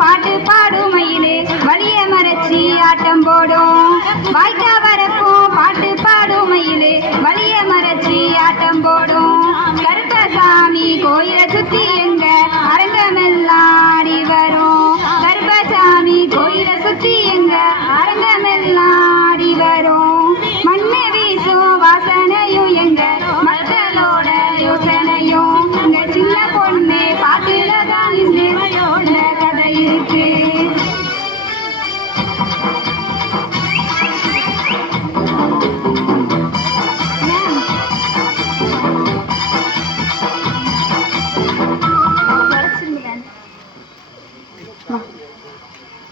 பாட்டு பாடும் மயிலே வலிய மறைச்சி ஆட்டம் போடும். வாய்க்கா வரப்பும் பாட்டு பாடும் மயிலே வலிய மறைச்சி ஆட்டம் போடும். கருப்பசாமி கோயிலை சுத்தி எங்க அரங்கமெல்லாம் ஆடி வரும். கருப்பசாமி கோயிலை சுத்தி எங்க அரங்கமெல்லாம் ஆடி வரும். மண்ணை வீசும் வாசனையும் எங்க மக்களோட யோசனையும். எங்க சின்ன பொண்ணு பாட்டுல தான் நினைவையோட கதை இருக்கு.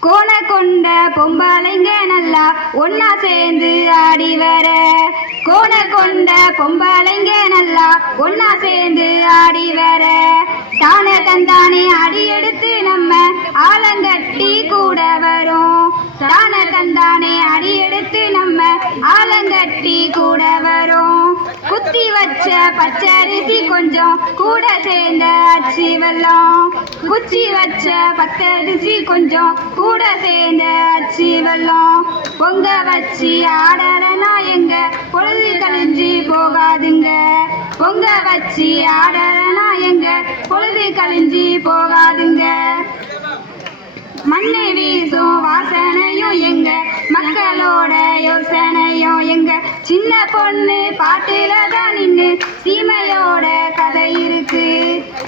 கோண கொண்ட பொம்பளைங்க நல்லா ஒன்னா சேர்ந்து ஆடி வர. கோண கொண்ட பொம்பளைங்க நல்லா ஒன்னா சேர்ந்து ஆடி வர. தானே தந்தானே அடி எடுத்து நம்ம ஆலங்கட்டி கூட வரும். தானே தந்தானே அடி எடுத்து நம்ம ஆலங்கட்டி கூட வரும். குத்தி வச்ச பச்சரிசி கொஞ்சம் கூட சேர்ந்த அச்சி வெல்லம். குச்சி வச்ச பச்சரிசி கொஞ்சம் கூட சேர்ந்த அச்சி வெல்லம். பொங்க வச்சு ஆடறனா எங்க பொழுது கழிஞ்சு போகாதுங்க. பொங்க வச்சு ஆடறனா எங்க பொழுது கழிஞ்சு போகாதுங்க. மண்ணை வீசும் வாசனையும் எங்க மக்களோட யோசனையும். எங்க சின்ன பொண்ணு பாட்டுல தான் நின்று சீமையோட கதை இருக்கு.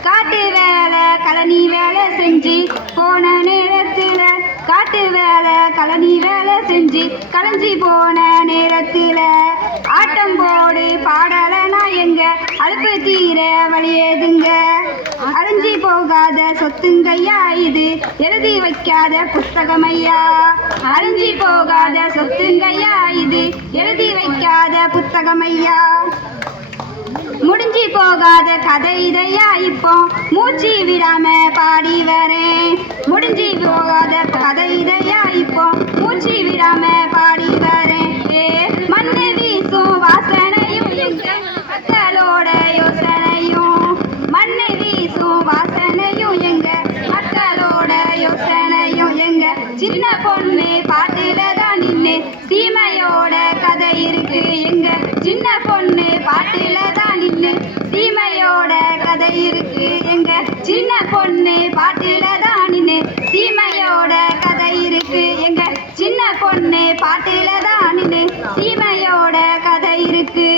காட்டு வேலை கழனி வேலை செஞ்சு போன நேரத்துல, காட்டு வேலை கழனி வேலை செஞ்சு களைஞ்சி போன நேரத்துல ஆட்டம் போடு பாடலனா எங்க அழுப்பு தீர வழியேதுங்க. அழிஞ்சி போகாத சொத்துங்கய்யா இது எழுதி வைக்காத புத்தகமையா. அழிஞ்சி போகாத சொத்துங்கய்யா இது எழுதி வைக்காத புத்தகமையா. முடிஞ்சி போகாத கதை இதையா இப்போ மூச்சு விடாம பாடி வரேன். முடிஞ்சி போகாத கதை இதையா இப்போ மூச்சு விடாம பாடி வரேன். மண்ணை வீசும் வாசனையும் எங்க மக்களோட யோசனையும். மண்ணை வீசும் வாசனையும் எங்க மக்களோட யோசனையும். எங்க சின்ன பொண்ணு பாட்டுல தான் நின்று சீமையோட கதை இருக்கு. எங்க சின்ன பொண்ணு பாட்டுல தான் நின்று சீமையோட கதை இருக்கு. எங்க சின்ன பொண்ணு பாட்டுல தான் நின்று சீமையோட கதை இருக்கு. எங்க சின்ன பொண்ணு பாட்டுல தான் நின்று சீமையோட கதை இருக்கு.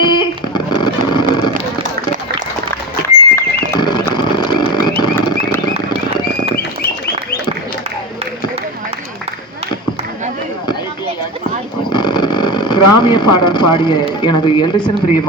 கிராமிய பாடல் பாடிய எனது எல்லிசன் பிரியமான